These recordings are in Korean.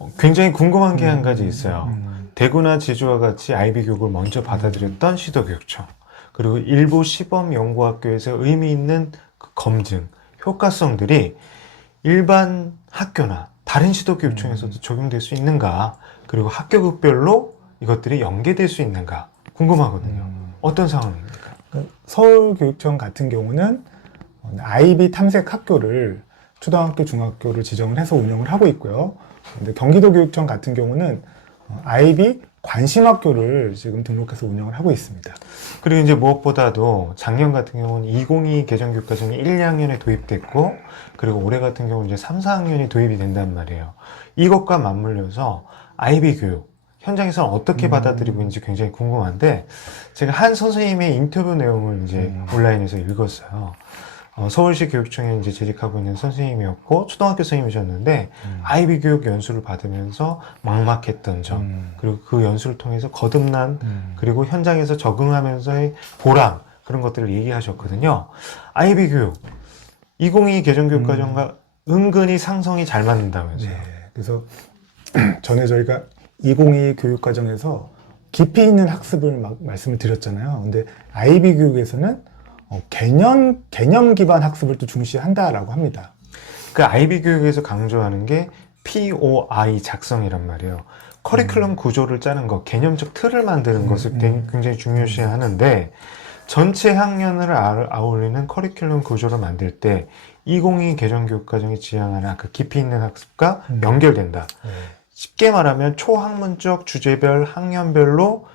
어, 굉장히 궁금한 게 한 가지 있어요. 음. 대구나 제주와 같이 아이비 교육을 먼저 받아들였던 시도교육청 그리고 일부 시범 연구학교에서 의미 있는 그 검증 효과성들이 일반 학교나 다른 시도교육청에서도 적용될 수 있는가 그리고 학교급별로 이것들이 연계될 수 있는가 궁금하거든요. 음. 어떤 상황입니까? 그 서울교육청 같은 경우는 아이비 탐색 학교를 초등학교, 중학교를 지정을 해서 운영을 하고 있고요. 근데 경기도교육청 같은 경우는 어, 아이비 관심학교를 지금 등록해서 운영을 하고 있습니다. 그리고 이제 무엇보다도 작년 같은 경우는 2022 개정 교과정이 1, 2학년에 도입됐고 그리고 올해 같은 경우는 이제 3, 4학년이 도입이 된단 말이에요. 이것과 맞물려서 아이비 교육 현장에서는 어떻게 음. 받아들이고 있는지 굉장히 궁금한데 제가 한 선생님의 인터뷰 내용을 이제 음. 온라인에서 읽었어요. 어, 서울시 교육청에 이제 재직하고 있는 선생님이었고 초등학교 선생님이셨는데 아이비 교육 연수를 받으면서 막막했던 점 음. 그리고 그 연수를 통해서 거듭난 음. 그리고 현장에서 적응하면서의 보람 그런 것들을 얘기하셨거든요. 아이비 교육 2022 개정 교육 과정과 은근히 상성이 잘 맞는다면서요. 네. 그래서 전에 저희가 2022 교육 과정에서 깊이 있는 학습을 막 말씀을 드렸잖아요. 근데 아이비 교육에서는 어, 개념, 개념 기반 학습을 또 중시한다라고 합니다. 그 아이비 교육에서 강조하는 게 POI 작성이란 말이에요. 커리큘럼 구조를 짜는 것, 개념적 틀을 만드는 음, 것을 음. 되- 굉장히 중요시 하는데 전체 학년을 아- 아울리는 커리큘럼 구조를 만들 때 2022 개정 교육 과정이 지향하는 그 깊이 있는 학습과 음. 연결된다. 쉽게 말하면 초학문적 주제별 학년별로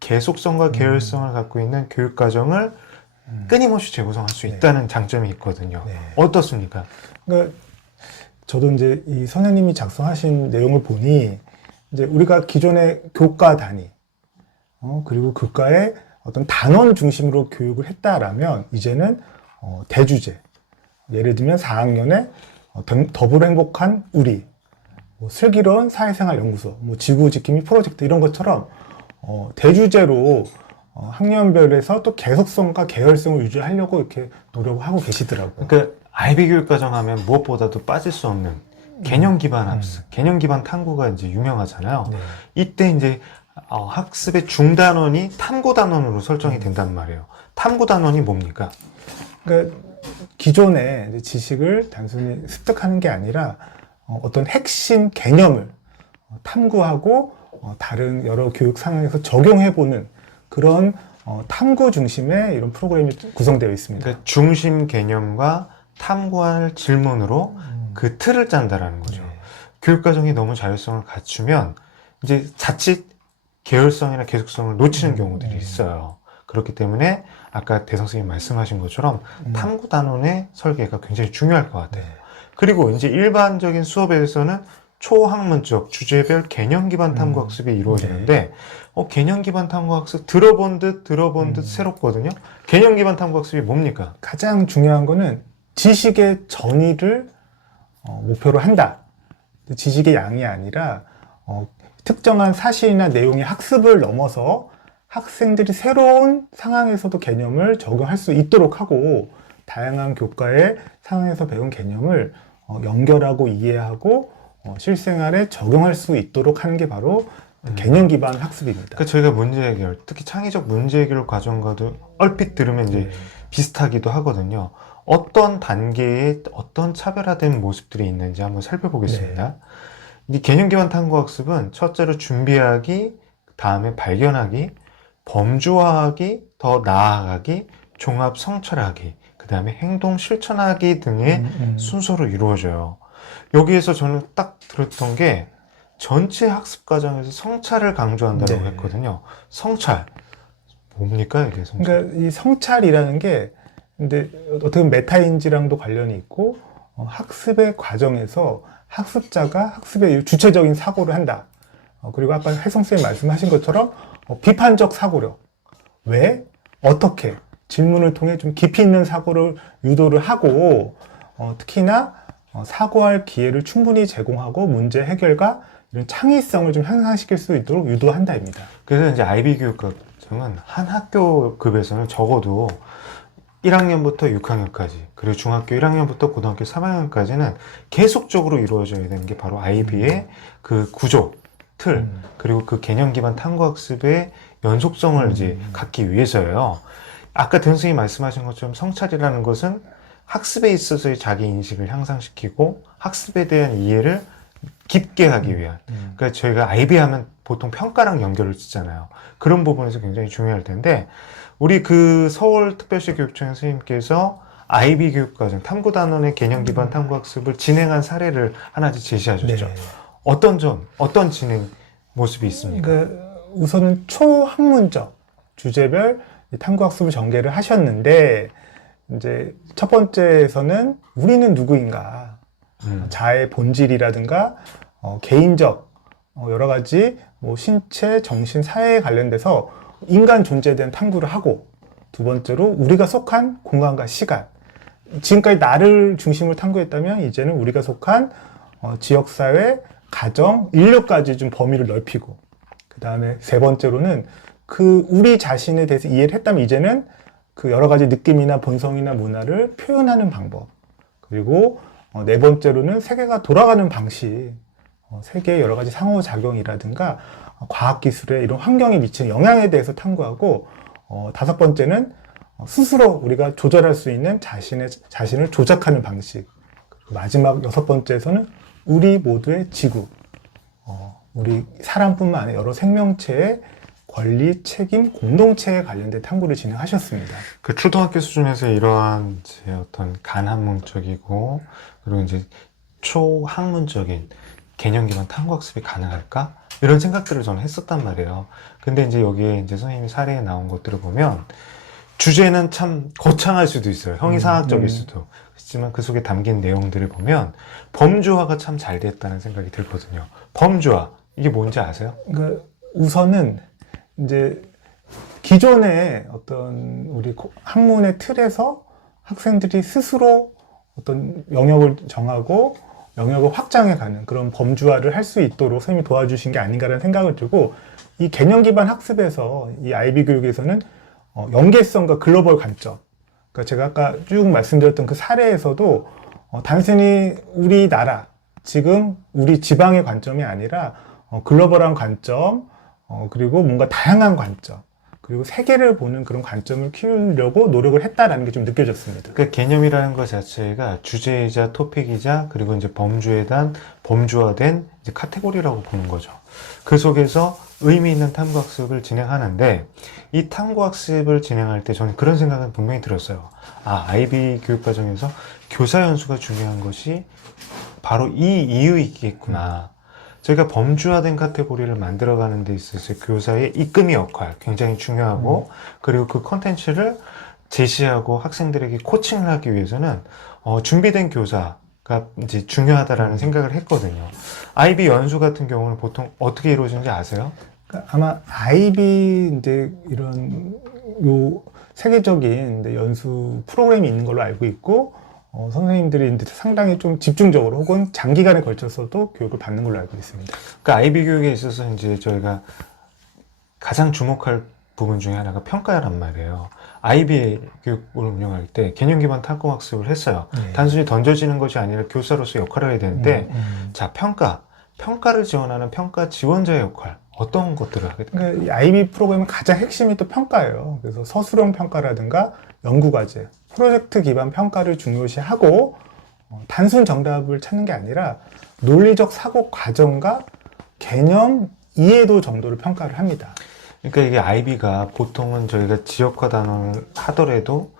계속성과 음. 계열성을 갖고 있는 교육 과정을 음. 끊임없이 재구성할 수 네. 있다는 장점이 있거든요. 네. 어떻습니까? 그러니까 저도 이제 이 선생님이 작성하신 내용을 보니 이제 우리가 기존의 교과 단위 어, 그리고 교과의 어떤 단원 중심으로 교육을 했다라면 이제는 어, 대주제 예를 들면 4학년에 어, 더- 더불어 행복한 우리 뭐 슬기로운 사회생활 연구소 뭐 지구 지킴이 프로젝트 이런 것처럼 어, 대주제로 어, 학년별에서 또 계속성과 계열성을 유지하려고 이렇게 노력하고 계시더라고요. 그러니까 아이비 교육 과정 하면 무엇보다도 빠질 수 없는 개념 기반 학습, 개념 기반 탐구가 이제 유명하잖아요. 네. 이때 이제 어, 학습의 중단원이 탐구 단원으로 설정이 된단 말이에요. 탐구 단원이 뭡니까? 그러니까 기존의 지식을 단순히 습득하는 게 아니라 어, 어떤 핵심 개념을 어, 탐구하고 어, 다른 여러 교육 상황에서 적용해보는 그런 어, 탐구 중심의 이런 프로그램이 구성되어 있습니다. 그러니까 중심 개념과 탐구할 질문으로 음. 그 틀을 짠다라는 거죠. 네. 교육과정이 너무 자율성을 갖추면 이제 자칫 계열성이나 계속성을 놓치는 음, 경우들이 음. 있어요. 그렇기 때문에 아까 대 선생님 말씀하신 것처럼 음. 탐구 단원의 설계가 굉장히 중요할 것 같아요. 네. 그리고 이제 일반적인 수업에서는 초학문적 주제별 개념 기반 탐구 음. 학습이 이루어지는데 어, 개념 기반 탐구 학습 들어본 듯 들어본 듯 음. 새롭거든요. 개념 기반 탐구 학습이 뭡니까? 가장 중요한 거는 지식의 전이를 어, 목표로 한다. 지식의 양이 아니라 어, 특정한 사실이나 내용의 학습을 넘어서 학생들이 새로운 상황에서도 개념을 적용할 수 있도록 하고 다양한 교과의 상황에서 배운 개념을 어, 연결하고 이해하고 어, 실생활에 적용할 수 있도록 하는 게 바로 음. 개념 기반 학습입니다. 그러니까 저희가 문제 해결, 특히 창의적 문제 해결 과정과도 얼핏 들으면 이제 네. 비슷하기도 하거든요. 어떤 단계에 어떤 차별화된 모습들이 있는지 한번 살펴보겠습니다. 이 개념 기반 탐구 학습은 첫째로 준비하기, 다음에 발견하기, 범주화하기, 더 나아가기, 종합 성찰하기, 그 다음에 행동 실천하기 등의 음, 음. 순서로 이루어져요. 여기에서 저는 딱 들었던 게 전체 학습 과정에서 성찰을 강조한다고 네. 했거든요. 성찰. 뭡니까 이게 성찰? 그러니까 이 성찰이라는 게 근데 어떻게 보면 메타인지랑도 관련이 있고 어, 학습의 과정에서 학습자가 학습의 주체적인 사고를 한다. 어, 그리고 아까 혜성 쌤이 말씀하신 것처럼 어, 비판적 사고력. 왜? 어떻게? 질문을 통해 좀 깊이 있는 사고를 유도를 하고 어, 특히나 어, 사고할 기회를 충분히 제공하고 문제 해결과 이런 창의성을 좀 향상시킬 수 있도록 유도한다입니다. 그래서 이제 아이비 교육 과정은 한 학교 급에서는 적어도 1학년부터 6학년까지 그리고 중학교 1학년부터 고등학교 3학년까지는 계속적으로 이루어져야 되는 게 바로 IB의 그 구조, 틀, 음. 그리고 그 개념 기반 탐구 학습의 연속성을 음. 이제 갖기 위해서예요. 아까 든 선생님이 말씀하신 것처럼 성찰이라는 것은 학습에 있어서의 자기 인식을 향상시키고 학습에 대한 이해를 깊게 하기 위한 음. 그러니까 저희가 IB 하면 보통 평가랑 연결을 짓잖아요. 그런 부분에서 굉장히 중요할 텐데 우리 그 서울특별시 교육청 선생님께서 IB 교육과정 탐구단원의 개념 기반 탐구 학습을 진행한 사례를 하나씩 제시하셨죠. 네. 어떤 점, 어떤 진행 모습이 있습니까? 그러니까 우선은 초학문적 주제별 이 탐구 학습을 전개를 하셨는데 이제 첫 번째에서는 우리는 누구인가 음. 자의 본질이라든가 어, 개인적 어, 여러 가지 뭐 신체, 정신, 사회에 관련돼서 인간 존재에 대한 탐구를 하고 두 번째로 우리가 속한 공간과 시간 지금까지 나를 중심으로 탐구했다면 이제는 우리가 속한 어, 지역사회, 가정, 인류까지 좀 범위를 넓히고 그 다음에 세 번째로는 그 우리 자신에 대해서 이해를 했다면 이제는 그 여러 가지 느낌이나 본성이나 문화를 표현하는 방법. 그리고 어, 네 번째로는 세계가 돌아가는 방식. 어, 세계의 여러 가지 상호작용이라든가 어, 과학기술의 이런 환경에 미치는 영향에 대해서 탐구하고 어, 다섯 번째는 어, 스스로 우리가 조절할 수 있는 자신의 자신을 조작하는 방식. 마지막 여섯 번째에서는 우리 모두의 지구. 어, 우리 사람뿐만 아니라 여러 생명체의 권리, 책임, 공동체에 관련된 탐구를 진행하셨습니다. 그 초등학교 수준에서 이러한 이제 어떤 간학문적이고 그리고 이제 초학문적인 개념 기반 탐구 학습이 가능할까? 이런 생각들을 저는 했었단 말이에요. 근데 이제 여기에 이제 선생님이 사례에 나온 것들을 보면 주제는 참 거창할 수도 있어요. 형이상학적일 음. 수도. 그렇지만 그 속에 담긴 내용들을 보면 범주화가 참 잘 됐다는 생각이 들거든요. 범주화. 이게 뭔지 아세요? 그러니까 우선은 이제 기존의 어떤 우리 고- 학문의 틀에서 학생들이 스스로 어떤 영역을 정하고 영역을 확장해가는 그런 범주화를 할 수 있도록 선생님이 도와주신 게 아닌가라는 생각을 들고 이 개념 기반 학습에서 이 IB 교육에서는 어, 연계성과 글로벌 관점. 그러니까 제가 아까 쭉 말씀드렸던 그 사례에서도 어, 단순히 우리나라 지금 우리 지방의 관점이 아니라 어, 글로벌한 관점 어, 그리고 뭔가 다양한 관점 그리고 세계를 보는 그런 관점을 키우려고 노력을 했다라는 게 좀 느껴졌습니다. 그 개념이라는 것 자체가 주제이자 토픽이자 그리고 이제 범주에 대한 범주화된 이제 카테고리라고 보는 거죠. 그 속에서 의미 있는 탐구학습을 진행하는데 이 탐구학습을 진행할 때 저는 그런 생각은 분명히 들었어요. 아, IB 교육 과정에서 교사 연수가 중요한 것이 바로 이 이유이겠구나. 저희가 범주화된 카테고리를 만들어가는 데 있어서 교사의 이끌이 역할 굉장히 중요하고 그리고 그 컨텐츠를 제시하고 학생들에게 코칭을 하기 위해서는 어, 준비된 교사 가 이제 중요하다라는 생각을 했거든요. IB 연수 같은 경우는 보통 어떻게 이루어지는지 아세요? 그러니까 아마 IB 이제 이런 요 세계적인 연수 프로그램이 있는 걸로 알고 있고 어, 선생님들이 이제 상당히 좀 집중적으로 혹은 장기간에 걸쳐서도 교육을 받는 걸로 알고 있습니다. 그 IB 교육에 있어서 이제 저희가 가장 주목할 부분 중에 하나가 평가란 말이에요. IB 교육을 운영할 때 개념 기반 탐구 학습을 했어요. 네. 단순히 던져지는 것이 아니라 교사로서 역할을 해야 되는데 음, 음. 자 평가 평가를 지원하는 평가 지원자의 역할 어떤 것들을 하게 될까요? 그러니까 이 IB 프로그램은 가장 핵심이 또 평가예요. 그래서 서술형 평가라든가 연구 과제, 프로젝트 기반 평가를 중요시하고 어, 단순 정답을 찾는 게 아니라 논리적 사고 과정과 개념 이해도 정도를 평가를 합니다. 그러니까 이게 IB가 보통은 저희가 지역화 단원을 하더라도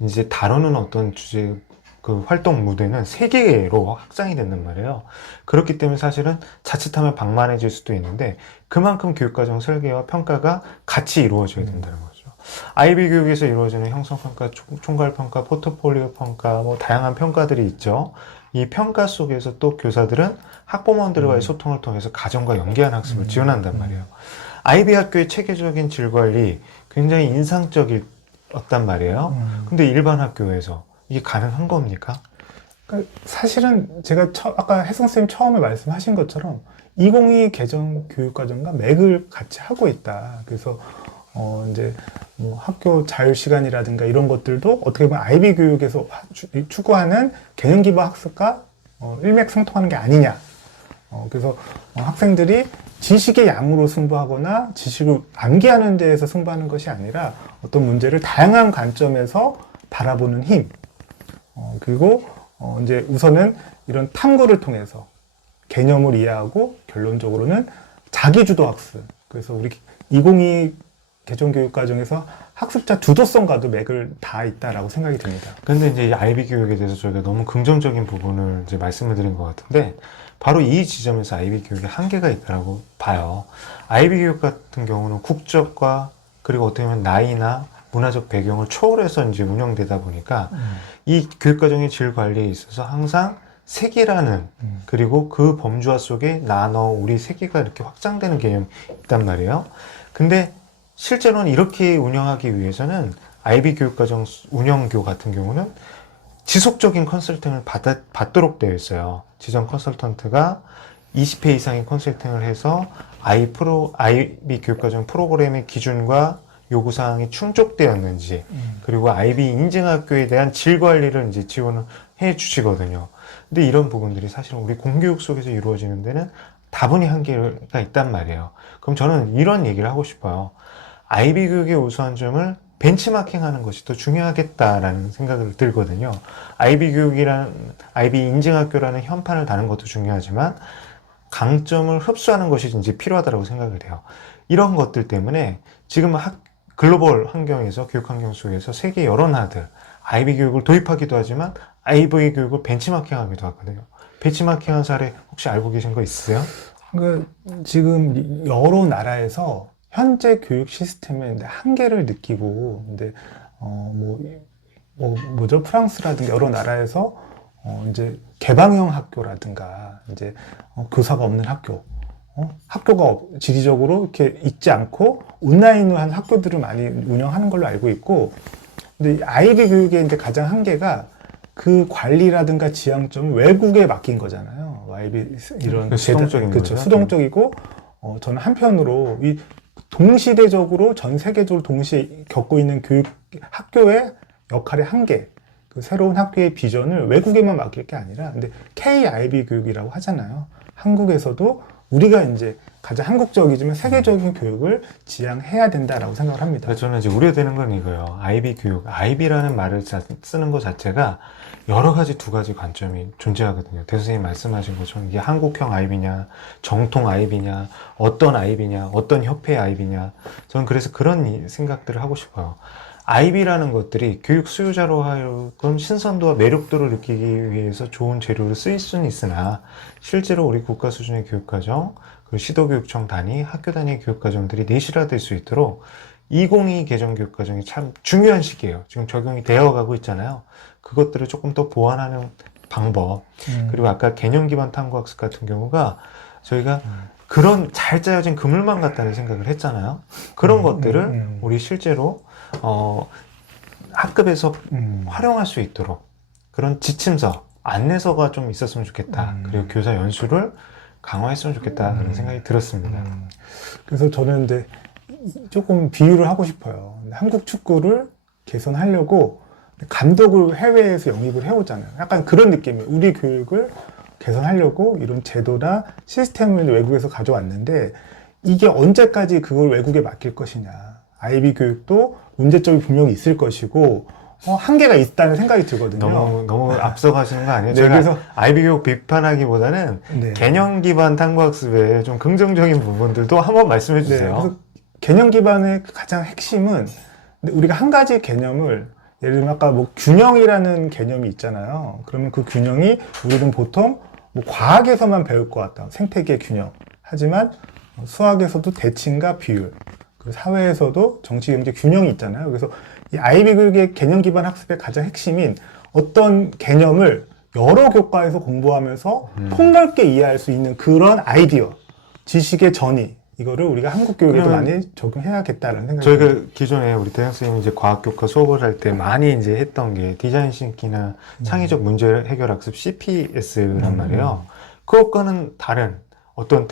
이제 다루는 어떤 주제 그 활동 무대는 세 개로 확장이 된단 말이에요. 그렇기 때문에 사실은 자칫하면 방만해질 수도 있는데 그만큼 교육과정 설계와 평가가 같이 이루어져야 된다는 거죠. IB 교육에서 이루어지는 형성평가, 총- 총괄평가, 포트폴리오 평가, 뭐 다양한 평가들이 있죠. 이 평가 속에서 또 교사들은 학부모들과의 음. 소통을 통해서 가정과 연계한 학습을 음. 지원한단 말이에요. IB 학교의 체계적인 질 관리 굉장히 인상적이었단 말이에요. 음. 근데 일반 학교에서 이게 가능한 겁니까? 그러니까 사실은 제가 처- 아까 혜성 쌤 처음에 말씀하신 것처럼 2022 개정 교육과정과 맥을 같이 하고 있다. 그래서 어, 이제 뭐 학교 자유 시간이라든가 이런 것들도 어떻게 보면 아이비 교육에서 추구하는 개념 기반 학습과 어, 일맥상통하는 게 아니냐. 어, 그래서 어, 학생들이 지식의 양으로 승부하거나 지식을 암기하는 데에서 승부하는 것이 아니라 어떤 문제를 다양한 관점에서 바라보는 힘. 어, 그리고 어, 이제 우선은 이런 탐구를 통해서 개념을 이해하고 결론적으로는 자기주도 학습. 그래서 우리 2022 개정교육 과정에서 학습자 주도성과도 맥을 다 있다라고 생각이 듭니다. 근데 이제 이 아이비 교육에 대해서 저희가 너무 긍정적인 부분을 이제 말씀을 드린 것 같은데 바로 이 지점에서 아이비 교육에 한계가 있다고 봐요. 아이비 교육 같은 경우는 국적과 그리고 어떻게 보면 나이나 문화적 배경을 초월해서 이제 운영되다 보니까 이 교육 과정의 질 관리에 있어서 항상 세계라는 음. 그리고 그 범주화 속에 나눠 우리 세계가 이렇게 확장되는 개념이 있단 말이에요. 근데 실제로는 이렇게 운영하기 위해서는 아이비 교육과정 운영교 같은 경우는 지속적인 컨설팅을 받아, 받도록 되어 있어요. 지정 컨설턴트가 20회 이상의 컨설팅을 해서 아이 프로, 아이비 교육과정 프로그램의 기준과 요구사항이 충족되었는지, 그리고 아이비 인증학교에 대한 질 관리를 이제 지원을 해 주시거든요. 근데 이런 부분들이 사실은 우리 공교육 속에서 이루어지는 데는 다분히 한계가 있단 말이에요. 그럼 저는 이런 얘기를 하고 싶어요. 아이비 교육의 우수한 점을 벤치마킹 하는 것이 더 중요하겠다라는 생각을 들거든요. 아이비 교육이란, 아이비 인증학교라는 현판을 다는 것도 중요하지만 강점을 흡수하는 것이 이제 필요하다고 생각을 해요. 이런 것들 때문에 지금 학, 글로벌 환경에서 교육 환경 속에서 세계 여러 나라들 아이비 교육을 도입하기도 하지만 아이비 교육을 벤치마킹하기도 하거든요. 벤치마킹한 사례 혹시 알고 계신 거 있으세요? 그 지금 여러 나라에서 현재 교육 시스템에 한계를 느끼고 근데 어뭐 뭐, 뭐죠 프랑스라든가 여러 나라에서 어 이제 개방형 학교라든가 이제 어, 교사가 없는 학교 어? 학교가 없- 지리적으로 이렇게 있지 않고 온라인으로 한 학교들을 많이 운영하는 걸로 알고 있고 근데 이 아이비 교육의 이제 가장 한계가 그 관리라든가 지향점을 외국에 맡긴 거잖아요. 아이비 이런 그 수동적인 그렇죠. 수동적이고 어, 저는 한편으로 이 동시대적으로 전 세계적으로 동시에 겪고 있는 교육 학교의 역할의 한계, 그 새로운 학교의 비전을 외국에만 맡길 게 아니라, 근데 KIB 교육이라고 하잖아요. 한국에서도 우리가 이제 가장 한국적이지만 세계적인 교육을 지향해야 된다라고 생각을 합니다. 저는 이제 우려되는 건 이거예요. 아이비 교육, 아이비라는 말을 자- 쓰는 것 자체가 여러 가지 두 가지 관점이 존재하거든요. 대선생님 말씀하신 것처럼 이게 한국형 아이비냐, 정통 아이비냐, 어떤 아이비냐, 어떤 협회의 아이비냐. 저는 그래서 그런 이- 생각들을 하고 싶어요. 아이비라는 것들이 교육 수요자로 하여금 신선도와 매력도를 느끼기 위해서 좋은 재료로 쓰일 수는 있으나 실제로 우리 국가 수준의 교육과정, 그리고 시도교육청 단위, 학교 단위 교육과정들이 내실화될 수 있도록 2022 개정 교육 과정이 참 중요한 시기예요. 지금 적용이 되어 가고 있잖아요. 그것들을 조금 더 보완하는 방법, 음. 그리고 아까 개념 기반 탐구 학습 같은 경우가 저희가 그런 잘 짜여진 그물망 같다는 생각을 했잖아요. 그런 음, 것들을 음, 음. 우리 실제로 어, 학급에서 음. 활용할 수 있도록 그런 지침서, 안내서가 좀 있었으면 좋겠다. 음. 그리고 교사 연수를 강화했으면 좋겠다. 그런 음. 생각이 들었습니다. 음. 그래서 저는 이제 조금 비유를 하고 싶어요. 한국 축구를 개선하려고 감독을 해외에서 영입을 해오잖아요. 약간 그런 느낌이에요. 우리 교육을 개선하려고 이런 제도나 시스템을 외국에서 가져왔는데 이게 언제까지 그걸 외국에 맡길 것이냐. 아이비 교육도 문제점이 분명히 있을 것이고 어, 한계가 있다는 생각이 들거든요. 너무 너무 앞서가시는 거 아니에요? 네, 제가 그래서- 아이비 교육 비판하기보다는 네. 개념 기반 탐구 학습의 좀 긍정적인 부분들도 한번 말씀해 네, 주세요. 그래서 개념 기반의 그 가장 핵심은 우리가 한 가지 개념을 예를 들면 아까 뭐 균형이라는 개념이 있잖아요. 그러면 그 균형이 우리는 보통 뭐 과학에서만 배울 것 같다. 생태계 균형. 하지만 수학에서도 대칭과 비율, 그리고 사회에서도 정치 경제 균형이 있잖아요. 그래서 이 아이비 교육의 개념 기반 학습의 가장 핵심인 어떤 개념을 여러 교과에서 공부하면서 음. 폭넓게 이해할 수 있는 그런 아이디어, 지식의 전이 이거를 우리가 한국 교육에도 많이 적용해야겠다라는 생각이. 저희가 기존에 우리 대학 선생님이 이제 과학 교과 수업을 할 때 많이 이제 했던 게 디자인 싱킹이나 창의적 문제 해결 학습 CPS란 음. 말이에요. 그것과는 다른 어떤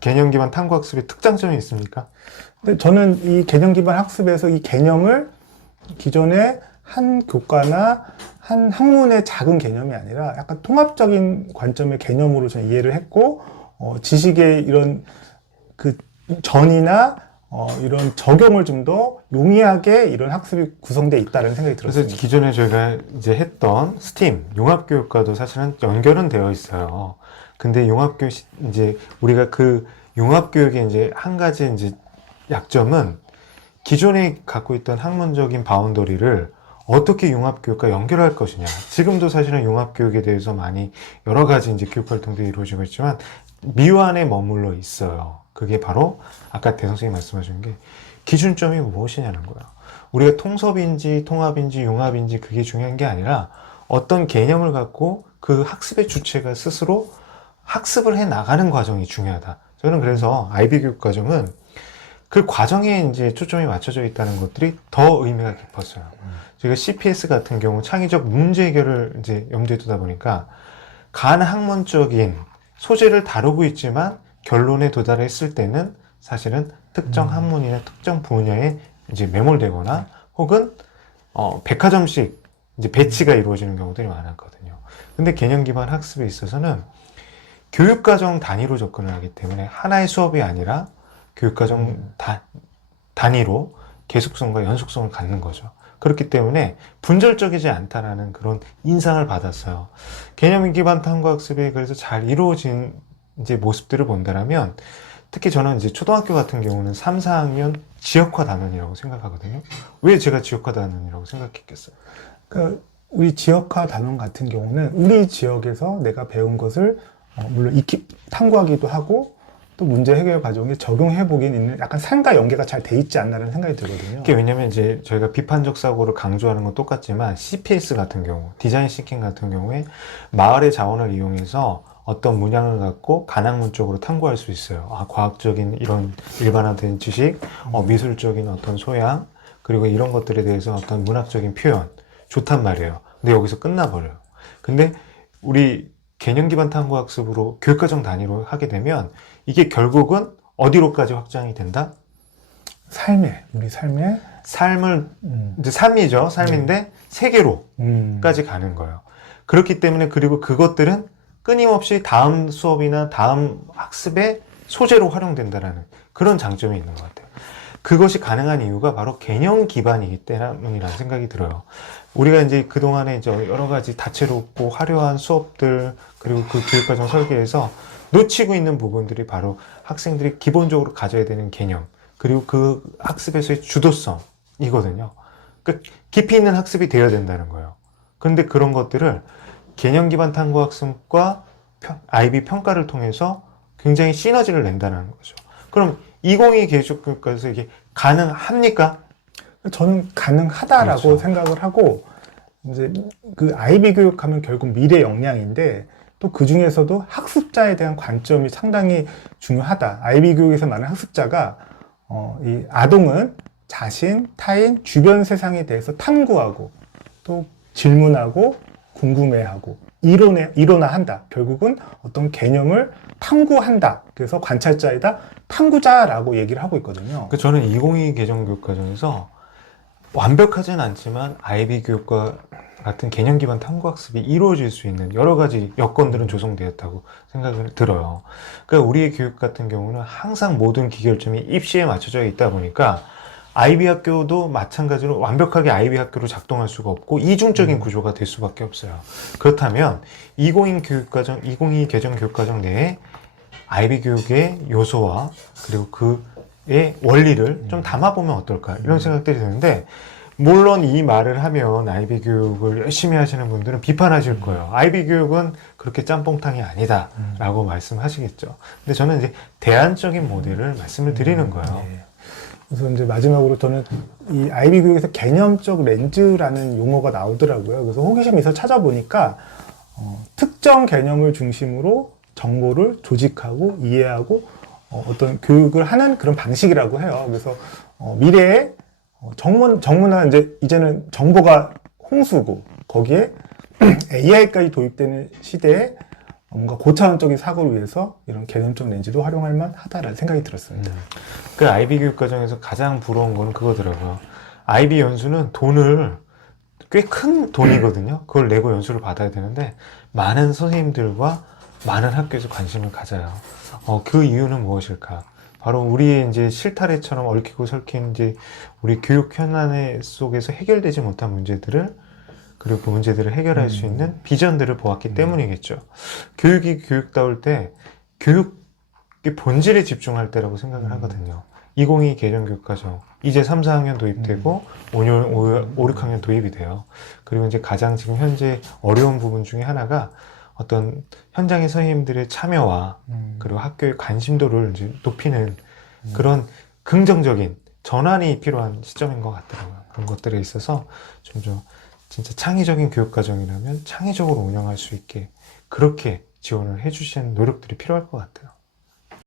개념 기반 탐구 학습의 특장점이 있습니까? 근데 저는 이 개념 기반 학습에서 이 개념을 기존의 한 교과나 한 학문의 작은 개념이 아니라 약간 통합적인 관점의 개념으로 저는 이해를 했고 어, 지식의 이런 그 전이나 어, 이런 적용을 좀 더 용이하게 이런 학습이 구성되어 있다는 생각이 그래서 들었습니다. 기존에 저희가 이제 했던 스팀 융합교육과도 사실은 연결은 되어 있어요. 근데 융합교육 시- 이제 우리가 그 융합교육의 이제 한 가지 이제 약점은 기존에 갖고 있던 학문적인 바운더리를 어떻게 융합교육과 연결할 것이냐. 지금도 사실은 융합교육에 대해서 많이 여러 가지 이제 교육 활동들이 이루어지고 있지만 미완에 머물러 있어요. 그게 바로 아까 대성 선생님 말씀하신 게 기준점이 무엇이냐는 거예요. 우리가 통섭인지 통합인지 융합인지 그게 중요한 게 아니라 어떤 개념을 갖고 그 학습의 주체가 스스로 학습을 해 나가는 과정이 중요하다. 저는 그래서 아이비 교육 과정은 그 과정에 이제 초점이 맞춰져 있다는 것들이 더 의미가 깊었어요. 저희가 CPS 같은 경우 창의적 문제 해결을 이제 염두에 두다 보니까 간 학문적인 소재를 다루고 있지만 결론에 도달했을 때는 사실은 특정 음. 학문이나 특정 분야에 이제 매몰되거나 혹은 어, 백화점식 이제 배치가 이루어지는 경우들이 많았거든요. 근데 개념 기반 학습에 있어서는 교육과정 단위로 접근을 하기 때문에 하나의 수업이 아니라 교육과정 음. 다- 단위로 계속성과 연속성을 갖는 거죠. 그렇기 때문에 분절적이지 않다라는 그런 인상을 받았어요. 개념 기반 탐구 학습이 그래서 잘 이루어진 이제 모습들을 본다라면 특히 저는 이제 초등학교 같은 경우는 3, 4학년 지역화 단원이라고 생각하거든요. 왜 제가 지역화 단원이라고 생각했겠어요? 그러니까 우리 지역화 단원 같은 경우는 우리 지역에서 내가 배운 것을 어, 물론 익히 탐구하기도 하고 또 문제 해결 과정에 적용해 보긴 있는 약간 삶과 연계가 잘 돼 있지 않나라는 생각이 들거든요. 이게 왜냐면 이제 저희가 비판적 사고를 강조하는 건 똑같지만 CPS 같은 경우, 디자인 시킹 같은 경우에 마을의 자원을 이용해서 어떤 문양을 갖고 간학문 쪽으로 탐구할 수 있어요. 아, 과학적인 이런 일반화된 지식, 어, 미술적인 어떤 소양, 그리고 이런 것들에 대해서 어떤 문학적인 표현, 좋단 말이에요. 근데 여기서 끝나버려요. 근데 우리 개념 기반 탐구 학습으로 교육과정 단위로 하게 되면 이게 결국은 어디로까지 확장이 된다? 삶에 우리 삶에 삶을 음, 이제 삶이죠. 삶인데 세계로까지 음, 가는 거예요. 그렇기 때문에 그리고 그것들은 끊임없이 다음 수업이나 다음 학습의 소재로 활용된다라는 그런 장점이 있는 것 같아요. 그것이 가능한 이유가 바로 개념 기반이기 때문이라는 생각이 들어요. 우리가 이제 그동안에 이제 여러 가지 다채롭고 화려한 수업들 그리고 그 교육과정 설계에서 놓치고 있는 부분들이 바로 학생들이 기본적으로 가져야 되는 개념 그리고 그 학습에서의 주도성이거든요. 그 깊이 있는 학습이 되어야 된다는 거예요. 그런데 그런 것들을 개념 기반 탐구 학습과 평- IB 평가를 통해서 굉장히 시너지를 낸다는 거죠. 그럼 2022 계속교육과에서 이게 가능합니까? 저는 가능하다라고 그렇죠. 생각을 하고 이제 그 아이비 교육하면 결국 미래 역량인데 또 그 중에서도 학습자에 대한 관점이 상당히 중요하다. 아이비 교육에서 많은 학습자가 어, 이 아동은 자신, 타인, 주변 세상에 대해서 탐구하고 또 질문하고 궁금해하고 이론에 이론화 한다. 결국은 어떤 개념을 탐구한다. 그래서 관찰자이다, 탐구자라고 얘기를 하고 있거든요. 그 저는 2022 개정 교육 과정에서 완벽하진 않지만 IB 교육과 같은 개념 기반 탐구 학습이 이루어질 수 있는 여러 가지 여건들은 조성되었다고 생각을 들어요. 그러니까 우리의 교육 같은 경우는 항상 모든 기결점이 입시에 맞춰져 있다 보니까 IB 학교도 마찬가지로 완벽하게 IB 학교로 작동할 수가 없고 이중적인 음. 구조가 될 수밖에 없어요. 그렇다면 2020 교육과정, 2022 개정 교육과정 내에 IB 교육의 요소와 그리고 그의 원리를 좀 담아보면 어떨까 이런 생각들이 드는데 물론 이 말을 하면 IB 교육을 열심히 하시는 분들은 비판하실 거예요. IB 교육은 그렇게 짬뽕탕이 아니다라고 말씀하시겠죠. 근데 저는 이제 대안적인 모델을 말씀을 드리는 거예요. 네. 그래서 이제 마지막으로 저는 이 아이비 교육에서 개념적 렌즈라는 용어가 나오더라고요. 그래서 호기심이 있어 찾아보니까 어, 특정 개념을 중심으로 정보를 조직하고 이해하고 어, 떤 교육을 하는 그런 방식이라고 해요. 그래서 어, 미래에 어, 정문 정문화 이제 이제는 정보가 홍수고 거기에 AI까지 도입되는 시대에 뭔가 고차원적인 사고를 위해서 이런 개념적 렌즈도 활용할 만하다라는 생각이 들었습니다. 그 아이비 교육 과정에서 가장 부러운 거는 그거더라고요. 아이비 연수는 돈을 꽤 큰 돈이거든요. 그걸 내고 연수를 받아야 되는데 많은 선생님들과 많은 학교에서 관심을 가져요. 어, 그 이유는 무엇일까? 바로 우리의 이제 실타래처럼 얽히고 설킨 이제 우리 교육 현안 속에서 해결되지 못한 문제들을 그리고 그 문제들을 해결할 수 음. 있는 비전들을 보았기 음. 때문이겠죠. 교육이 교육다울 때 교육의 본질에 집중할 때라고 생각을 음. 하거든요. 2022 개정교육과정 이제 3, 4학년 도입되고 오 5년, 5, 5, 6학년 도입이 돼요. 그리고 이제 가장 지금 현재 어려운 부분 중에 하나가 어떤 현장의 선생님들의 참여와 음. 그리고 학교의 관심도를 이제 높이는 음. 그런 긍정적인 전환이 필요한 시점인 것 같더라고요. 그런 것들에 있어서 좀더 진짜 창의적인 교육 과정이라면 창의적으로 운영할 수 있게 그렇게 지원을 해주시는 노력들이 필요할 것 같아요.